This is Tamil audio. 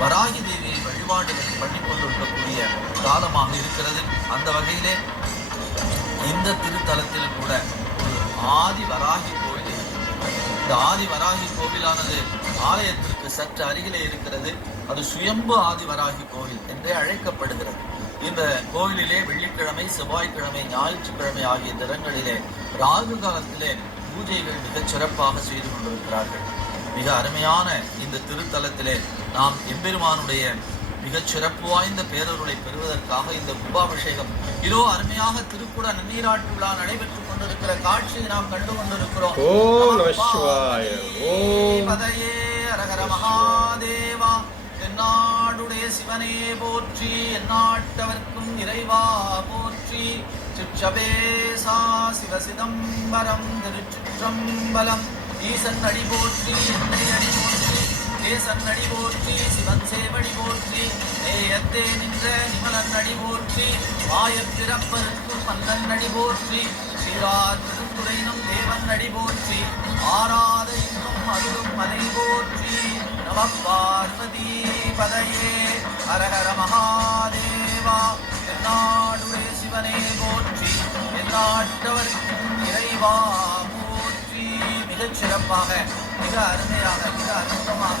வராகி தேவியை வழிபாடு பண்ணி கொண்டிருக்கக்கூடிய காலமாக இருக்கிறது. அந்த வகையிலே இந்த திருத்தலத்தில் கூட ஒரு ஆதி வராகி கோவில் இந்த ஆதி வராகி கோவிலானது ஆலயத்திற்கு சற்று அருகிலே இருக்கிறது. அது சுயம்பு ஆதி வராகி கோவில் என்றே அழைக்கப்படுகிறது. இந்த கோவிலிலே வெள்ளிக்கிழமை செவ்வாய்க்கிழமை ஞாயிற்றுக்கிழமை ஆகிய தினங்களிலே ராகு காலத்திலே பூஜைகள் மிகச் சிறப்பாக செய்து கொண்டிருக்கிறார்கள். மிக அருமையான இந்த திருத்தலத்திலே நாம் எம்பெருமானுடைய மிகச் சிறப்பு வாய்ந்த பேரருளை பெறுவதற்காக இந்த கும்பாபிஷேகம். இதோ அருமையாக திருக்குட நன்னீராட்டு விழா நடைபெற்றுக் கொண்டிருக்கிற காட்சியை நாம் கண்டு கொண்டிருக்கிறோம் பதையே அரகர மகாதேவா எந்நாடுடைய சிவனே போற்றி எந்நாட்டவர்க்கும் இறைவா போற்றி. சிற்றபேசா சிவசிதம்பரம் திருச்சிற்றம்பலம் ஈசன் அடி போற்றி என்னை அடி போற்றி தேசன் அடி போற்றி சிவன் சேவடி போற்றி நேயத்தே நின்ற நிமலன் அடி போற்றி ஆயப்பிறப்பருக்கு பிறப்பருக்கும் மன்னன் அடி போற்றி சீரார் திருத்துறையினும் தேவன் அடி போற்றி ஆராத இன்னும் அருளும் மலை போற்றி நம பார்வதி பதையே ஹரஹர மகாதேவா எந்நாடுடைய சிவனே போற்றி எந்நாட்டவர்க்கும் இறைவா மிகச் சிறப்பாக மிக அருமையாக மிக அற்புதமாக